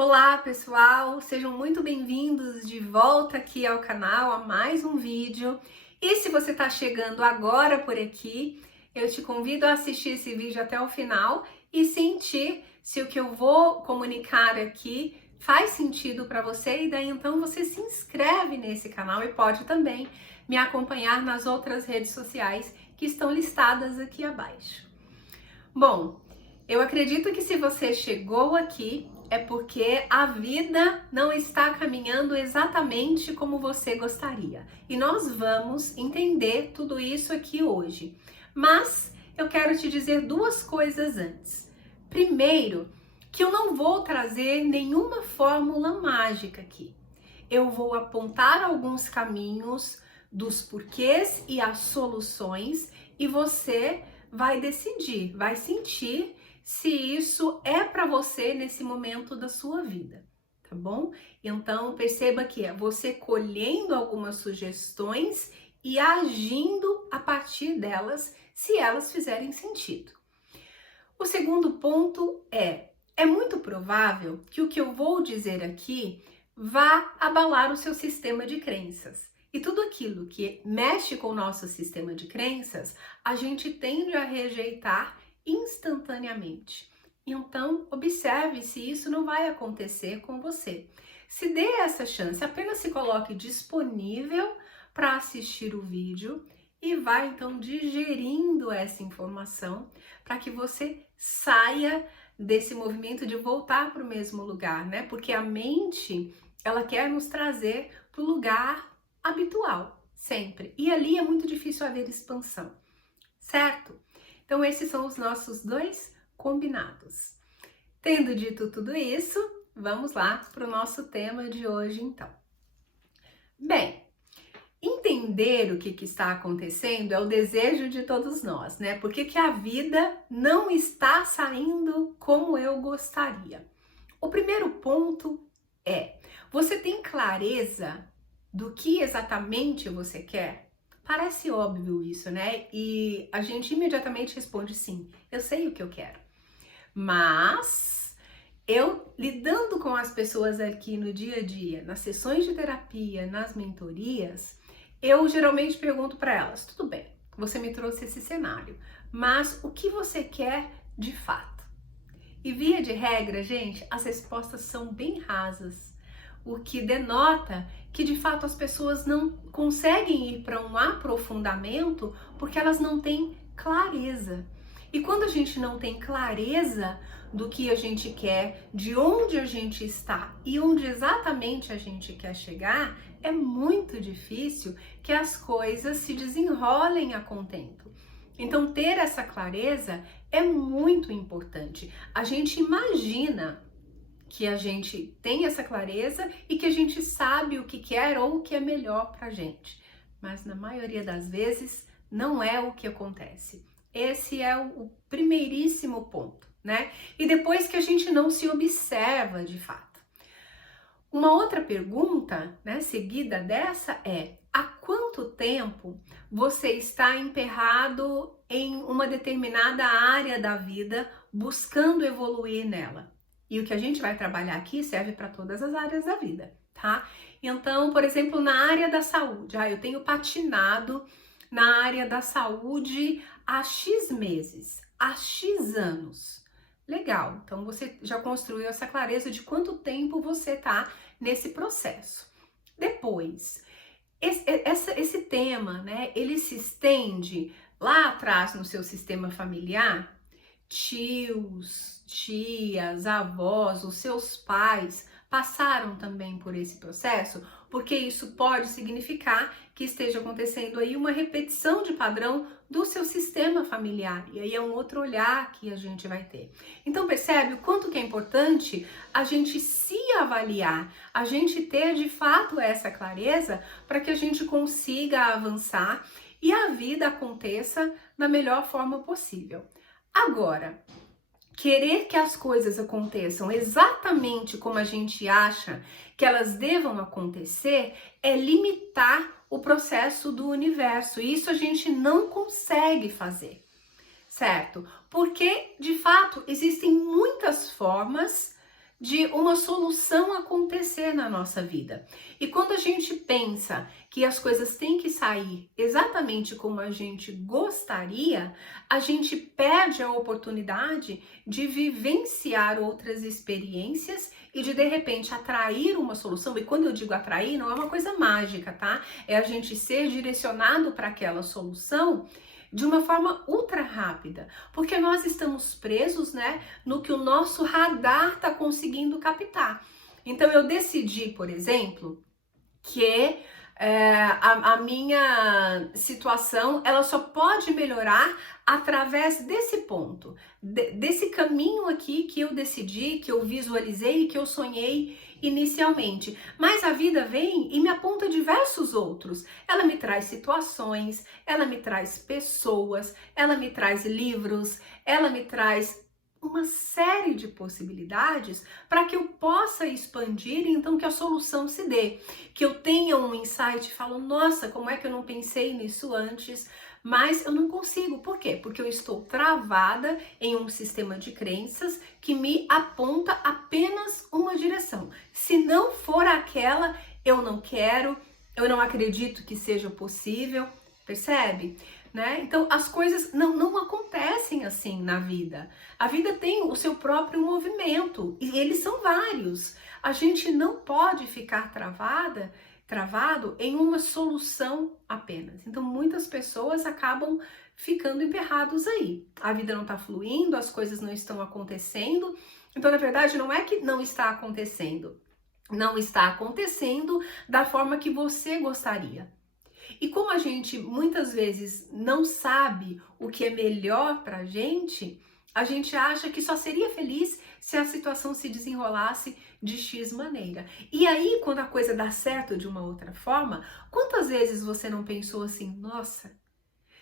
Olá pessoal, sejam muito bem-vindos de volta aqui ao canal a mais um vídeo. E se você está chegando agora por aqui, eu te convido a assistir esse vídeo até o final e sentir se o que eu vou comunicar aqui faz sentido para você, e daí então você se inscreve nesse canal e pode também me acompanhar nas outras redes sociais que estão listadas aqui abaixo. Bom, eu acredito que se você chegou aqui é porque a vida não está caminhando exatamente como você gostaria. E nós vamos entender tudo isso aqui hoje. Mas eu quero te dizer duas coisas antes. Primeiro, que eu não vou trazer nenhuma fórmula mágica aqui. Eu vou apontar alguns caminhos dos porquês e as soluções e você vai decidir, vai sentir se isso é para você nesse momento da sua vida, tá bom? Então perceba que é você colhendo algumas sugestões e agindo a partir delas, se elas fizerem sentido. O segundo ponto é muito provável que o que eu vou dizer aqui vá abalar o seu sistema de crenças. E tudo aquilo que mexe com o nosso sistema de crenças, a gente tende a rejeitar instantaneamente. Então, observe se isso não vai acontecer com você. Se dê essa chance, apenas se coloque disponível para assistir o vídeo e vai então digerindo essa informação para que você saia desse movimento de voltar para o mesmo lugar, né? Porque a mente, ela quer nos trazer para o lugar habitual, sempre. E ali é muito difícil haver expansão, certo? Então esses são os nossos dois combinados. Tendo dito tudo isso, vamos lá para o nosso tema de hoje então. Bem, entender o que está acontecendo é o desejo de todos nós, né? Por que a vida não está saindo como eu gostaria? O primeiro ponto é: você tem clareza do que exatamente você quer? Parece óbvio isso, né? E a gente imediatamente responde sim, eu sei o que eu quero. Mas eu, lidando com as pessoas aqui no dia a dia, nas sessões de terapia, nas mentorias, eu geralmente pergunto para elas: tudo bem, você me trouxe esse cenário, mas o que você quer de fato? E via de regra, gente, as respostas são bem rasas, o que denota que de fato as pessoas não conseguem ir para um aprofundamento porque elas não têm clareza. E quando a gente não tem clareza do que a gente quer, de onde a gente está e onde exatamente a gente quer chegar, é muito difícil que as coisas se desenrolem a contento. Então, ter essa clareza é muito importante. A gente imagina que a gente tem essa clareza e que a gente sabe o que quer ou o que é melhor pra gente. Mas na maioria das vezes não é o que acontece. Esse é o primeiríssimo ponto, né? E depois que a gente não se observa de fato. Uma outra pergunta, né, seguida dessa é: há quanto tempo você está emperrado em uma determinada área da vida buscando evoluir nela? E o que a gente vai trabalhar aqui serve para todas as áreas da vida, tá? Então, por exemplo, na área da saúde, eu tenho patinado na área da saúde há X meses, há X anos. Legal, então você já construiu essa clareza de quanto tempo você tá nesse processo. Depois, esse tema, né, ele se estende lá atrás no seu sistema familiar. Tios, tias, avós, os seus pais passaram também por esse processo, porque isso pode significar que esteja acontecendo aí uma repetição de padrão do seu sistema familiar, e aí é um outro olhar que a gente vai ter. Então percebe o quanto que é importante a gente se avaliar, a gente ter de fato essa clareza para que a gente consiga avançar e a vida aconteça da melhor forma possível. Agora, querer que as coisas aconteçam exatamente como a gente acha que elas devam acontecer é limitar o processo do universo. E isso a gente não consegue fazer, certo? Porque, de fato, existem muitas formas de uma solução acontecer na nossa vida. E quando a gente pensa que as coisas têm que sair exatamente como a gente gostaria, a gente perde a oportunidade de vivenciar outras experiências e de repente atrair uma solução. E quando eu digo atrair, não é uma coisa mágica, tá? É a gente ser direcionado para aquela solução de uma forma ultra rápida, porque nós estamos presos, né, no que o nosso radar está conseguindo captar. Então eu decidi, por exemplo, que a minha situação ela só pode melhorar através desse ponto, desse caminho aqui que eu decidi, que eu visualizei, que eu sonhei inicialmente. Mas a vida vem e me aponta diversos outros. Ela me traz situações, ela me traz pessoas, ela me traz livros, ela me traz uma série de possibilidades para que eu possa expandir e então que a solução se dê, que eu tenha um insight e falo, nossa, como é que eu não pensei nisso antes, mas eu não consigo. Por quê? Porque eu estou travada em um sistema de crenças que me aponta apenas uma direção. Se não for aquela, eu não quero, eu não acredito que seja possível, percebe? Né? Então as coisas não acontecem assim na vida. A vida tem o seu próprio movimento e eles são vários. A gente não pode ficar travado em uma solução apenas. Então muitas pessoas acabam ficando emperrados aí. A vida não está fluindo, as coisas não estão acontecendo. Então na verdade não é que não está acontecendo. Não está acontecendo da forma que você gostaria. E como a gente muitas vezes não sabe o que é melhor pra gente acha que só seria feliz se a situação se desenrolasse de X maneira. E aí, quando a coisa dá certo de uma outra forma, quantas vezes você não pensou assim, nossa,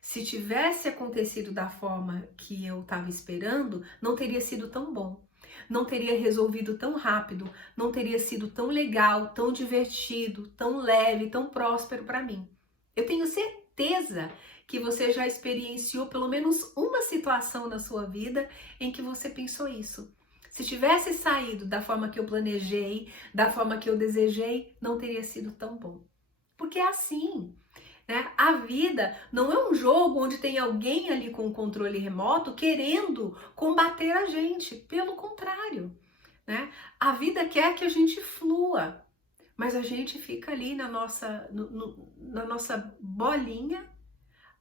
se tivesse acontecido da forma que eu estava esperando, não teria sido tão bom. Não teria resolvido tão rápido, não teria sido tão legal, tão divertido, tão leve, tão próspero para mim. Eu tenho certeza que você já experienciou pelo menos uma situação na sua vida em que você pensou isso. Se tivesse saído da forma que eu planejei, da forma que eu desejei, não teria sido tão bom. Porque é assim, né? A vida não é um jogo onde tem alguém ali com o controle remoto querendo combater a gente. Pelo contrário, né? A vida quer que a gente flua. Mas a gente fica ali na nossa bolinha,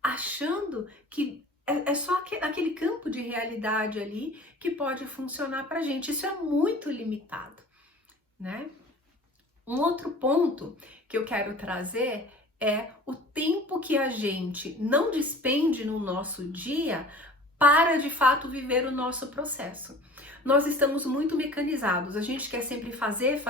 achando que é só aquele campo de realidade ali que pode funcionar pra gente. Isso é muito limitado, né? Um outro ponto que eu quero trazer é o tempo que a gente não despende no nosso dia para de fato viver o nosso processo. Nós estamos muito mecanizados, a gente quer sempre fazer,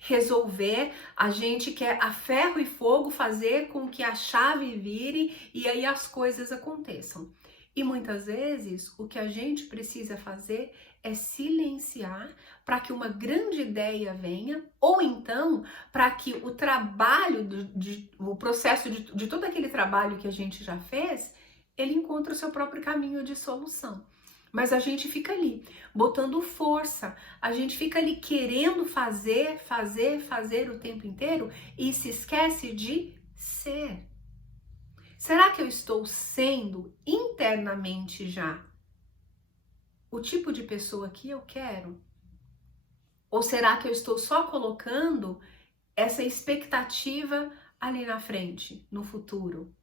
resolver, a gente quer a ferro e fogo fazer com que a chave vire e aí as coisas aconteçam. E muitas vezes o que a gente precisa fazer é silenciar para que uma grande ideia venha, ou então para que o trabalho, o processo de todo aquele trabalho que a gente já fez, ele encontra o seu próprio caminho de solução. Mas a gente fica ali, botando força, a gente fica ali querendo fazer o tempo inteiro e se esquece de ser. Será que eu estou sendo internamente já o tipo de pessoa que eu quero? Ou será que eu estou só colocando essa expectativa ali na frente, no futuro?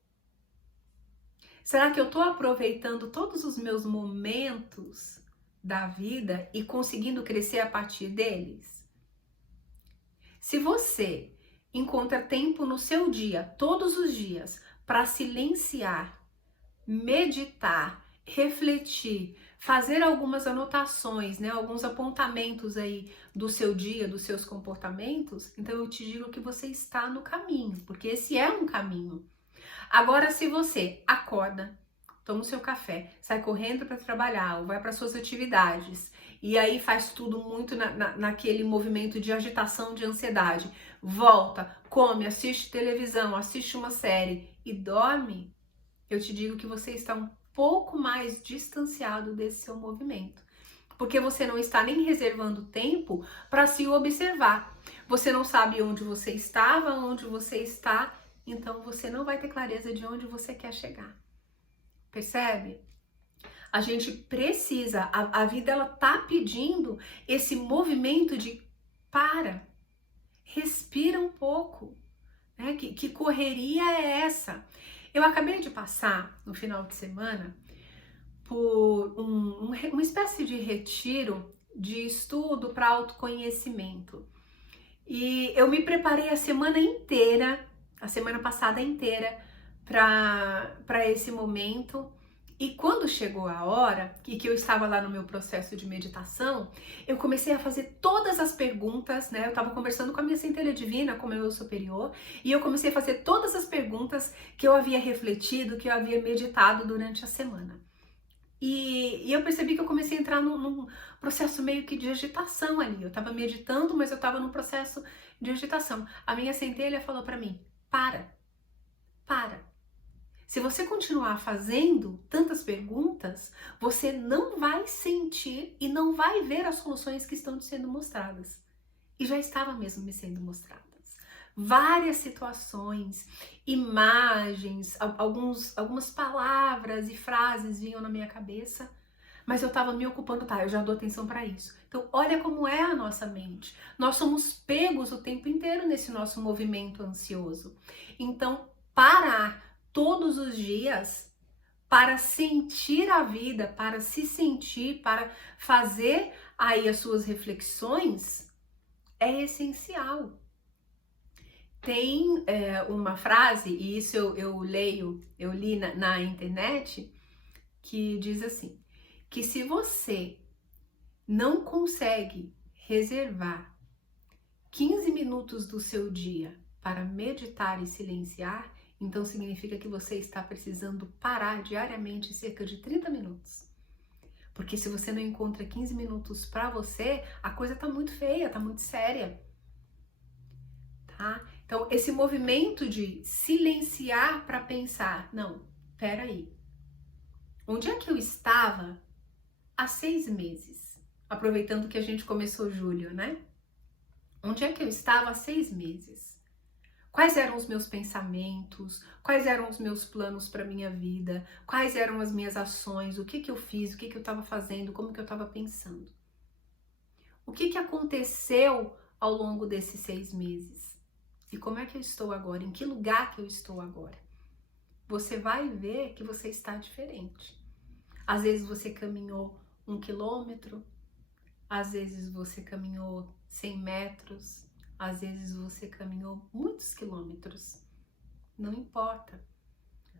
Será que eu estou aproveitando todos os meus momentos da vida e conseguindo crescer a partir deles? Se você encontra tempo no seu dia, todos os dias, para silenciar, meditar, refletir, fazer algumas anotações, né, alguns apontamentos aí do seu dia, dos seus comportamentos, então eu te digo que você está no caminho, porque esse é um caminho. Agora, se você acorda, toma o seu café, sai correndo para trabalhar ou vai para suas atividades e aí faz tudo muito naquele movimento de agitação, de ansiedade, volta, come, assiste televisão, assiste uma série e dorme, eu te digo que você está um pouco mais distanciado desse seu movimento. porque você não está nem reservando tempo para se observar. Você não sabe onde você estava, onde você está, então você não vai ter clareza de onde você quer chegar. Percebe? A gente precisa, a vida ela tá pedindo esse movimento de para, respira um pouco, né? Que correria é essa? Eu acabei de passar no final de semana por uma espécie de retiro de estudo para autoconhecimento. E eu me preparei a semana inteira, a semana passada inteira, para esse momento. E quando chegou a hora, e que eu estava lá no meu processo de meditação, eu comecei a fazer todas as perguntas, né? Eu estava conversando com a minha centelha divina, com o meu eu superior, e eu comecei a fazer todas as perguntas que eu havia refletido, que eu havia meditado durante a semana. E eu percebi que eu comecei a entrar num processo meio que de agitação ali. Eu estava meditando, mas eu estava num processo de agitação. A minha centelha falou para mim, para. Se você continuar fazendo tantas perguntas, você não vai sentir e não vai ver as soluções que estão te sendo mostradas. E já estava mesmo me sendo mostradas. Várias situações, imagens, algumas palavras e frases vinham na minha cabeça, mas eu estava me ocupando, tá, eu já dou atenção para isso. Então, olha como é a nossa mente. Nós somos pegos o tempo inteiro nesse nosso movimento ansioso. Então, parar todos os dias para sentir a vida, para se sentir, para fazer aí as suas reflexões, é essencial. Tem uma frase, e isso eu li na internet, que diz assim, que se você não consegue reservar 15 minutos do seu dia para meditar e silenciar, então significa que você está precisando parar diariamente cerca de 30 minutos. Porque se você não encontra 15 minutos para você, a coisa tá muito feia, tá muito séria. Tá? Então, esse movimento de silenciar para pensar, não, peraí, onde é que eu estava há 6 meses? Aproveitando que a gente começou julho, né? Onde é que eu estava há 6 meses? Quais eram os meus pensamentos? Quais eram os meus planos para minha vida? Quais eram as minhas ações? O que eu fiz? O que eu estava fazendo? Como que eu estava pensando? O que aconteceu ao longo desses 6 meses? E como é que eu estou agora? Em que lugar que eu estou agora? Você vai ver que você está diferente. Às vezes você caminhou 1 quilômetro, às vezes você caminhou 100 metros, às vezes você caminhou muitos quilômetros. Não importa.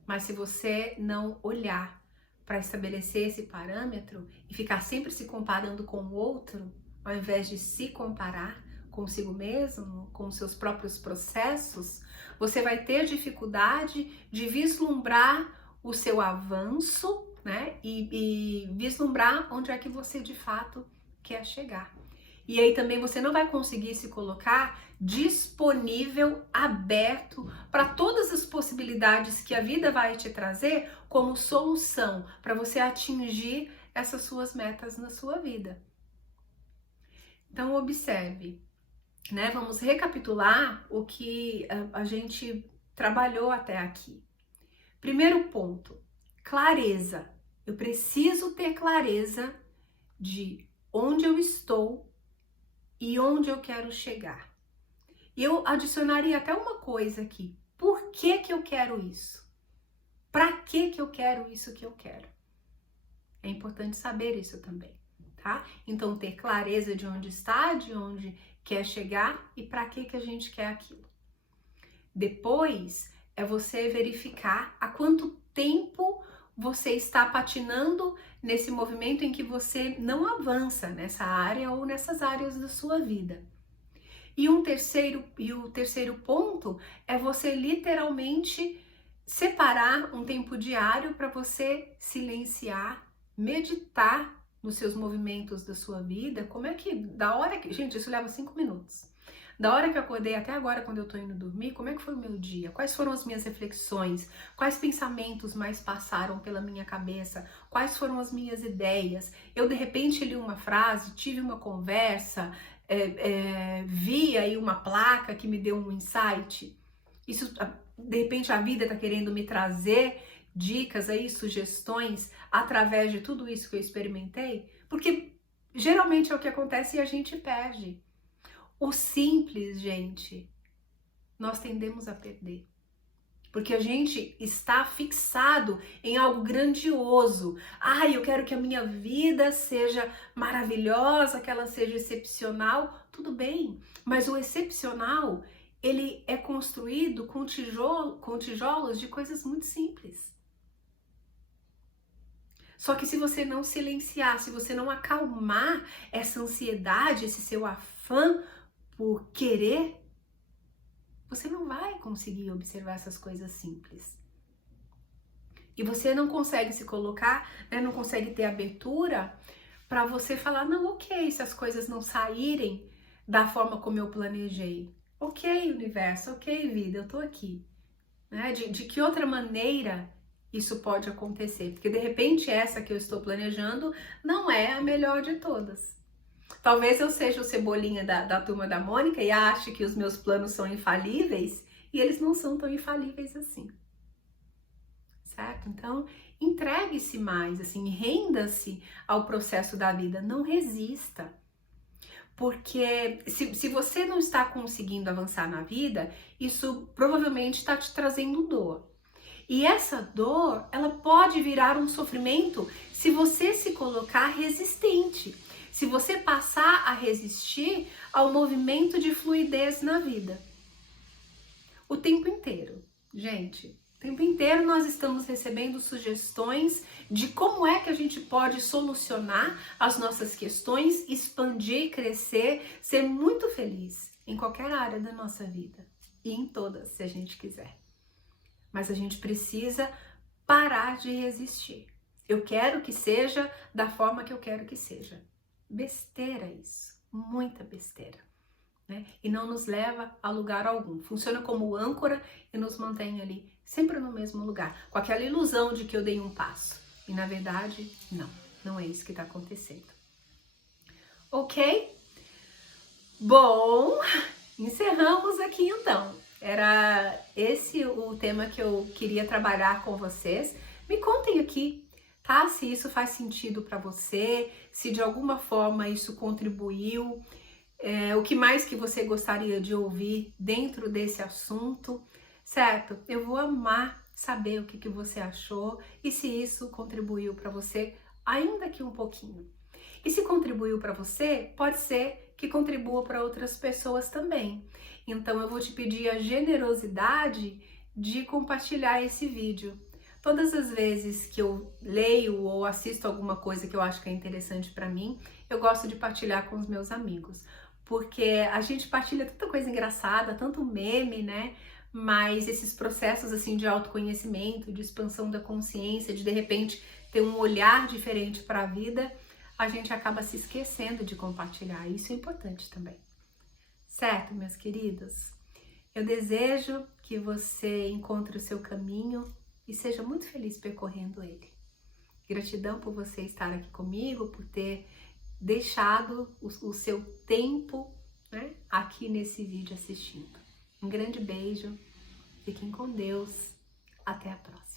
Mas se você não olhar para estabelecer esse parâmetro e ficar sempre se comparando com o outro, ao invés de se comparar consigo mesmo, com seus próprios processos, você vai ter dificuldade de vislumbrar o seu avanço, né? E vislumbrar onde é que você de fato quer chegar. E aí também você não vai conseguir se colocar disponível, aberto para todas as possibilidades que a vida vai te trazer como solução para você atingir essas suas metas na sua vida. Então observe, né? Vamos recapitular o que a gente trabalhou até aqui. Primeiro ponto, clareza. Eu preciso ter clareza de onde eu estou e onde eu quero chegar. E eu adicionaria até uma coisa aqui. Por que que eu quero isso? Para que eu quero isso que eu quero? É importante saber isso também, tá? Então ter clareza de onde está, de onde quer chegar e para que a gente quer aquilo. Depois é você verificar há quanto tempo você está patinando nesse movimento em que você não avança nessa área ou nessas áreas da sua vida. E o terceiro ponto é você literalmente separar um tempo diário para você silenciar, meditar nos seus movimentos da sua vida. Como é que, da hora que, gente, isso leva 5 minutos. Da hora que eu acordei até agora, quando eu tô indo dormir, como é que foi o meu dia? Quais foram as minhas reflexões? Quais pensamentos mais passaram pela minha cabeça? Quais foram as minhas ideias? Eu, de repente, li uma frase, tive uma conversa, vi aí uma placa que me deu um insight. Isso, de repente, a vida tá querendo me trazer dicas aí, sugestões, através de tudo isso que eu experimentei? Porque geralmente é o que acontece e a gente perde. O simples, gente, nós tendemos a perder. Porque a gente está fixado em algo grandioso. Eu quero que a minha vida seja maravilhosa, que ela seja excepcional. Tudo bem, mas o excepcional, ele é construído com tijolos de coisas muito simples. Só que se você não silenciar, se você não acalmar essa ansiedade, esse seu afã por querer, você não vai conseguir observar essas coisas simples. E você não consegue se colocar, né, não consegue ter abertura para você falar, não, ok, se as coisas não saírem da forma como eu planejei. Ok, universo, ok, vida, eu tô aqui. Né? De que outra maneira isso pode acontecer? Porque de repente essa que eu estou planejando não é a melhor de todas. Talvez eu seja o cebolinha da turma da Mônica e ache que os meus planos são infalíveis e eles não são tão infalíveis assim. Certo? Então, entregue-se mais, assim, renda-se ao processo da vida, não resista. Porque se você não está conseguindo avançar na vida, isso provavelmente está te trazendo dor. E essa dor, ela pode virar um sofrimento se você se colocar resistente. Se você passar a resistir ao movimento de fluidez na vida. O tempo inteiro, gente. O tempo inteiro nós estamos recebendo sugestões de como é que a gente pode solucionar as nossas questões, expandir, crescer, ser muito feliz em qualquer área da nossa vida. E em todas, se a gente quiser. Mas a gente precisa parar de resistir. Eu quero que seja da forma que eu quero que seja. Besteira isso, muita besteira. Né? E não nos leva a lugar algum. Funciona como âncora e nos mantém ali, sempre no mesmo lugar, com aquela ilusão de que eu dei um passo. E na verdade, não é isso que está acontecendo. Ok? Bom, encerramos aqui então. Era esse o tema que eu queria trabalhar com vocês. Me contem aqui, tá? Se isso faz sentido para você, se de alguma forma isso contribuiu. O que mais que você gostaria de ouvir dentro desse assunto, certo? Eu vou amar saber o que você achou e se isso contribuiu para você, ainda que um pouquinho. E se contribuiu para você, pode ser que contribua para outras pessoas também. Então eu vou te pedir a generosidade de compartilhar esse vídeo. Todas as vezes que eu leio ou assisto alguma coisa que eu acho que é interessante para mim, eu gosto de partilhar com os meus amigos. Porque a gente partilha tanta coisa engraçada, tanto meme, né? Mas esses processos assim de autoconhecimento, de expansão da consciência, de repente ter um olhar diferente para a vida, a gente acaba se esquecendo de compartilhar. Isso é importante também. Certo, meus queridos? Eu desejo que você encontre o seu caminho e seja muito feliz percorrendo ele. Gratidão por você estar aqui comigo, por ter deixado o seu tempo, né, aqui nesse vídeo assistindo. Um grande beijo, fiquem com Deus, até a próxima.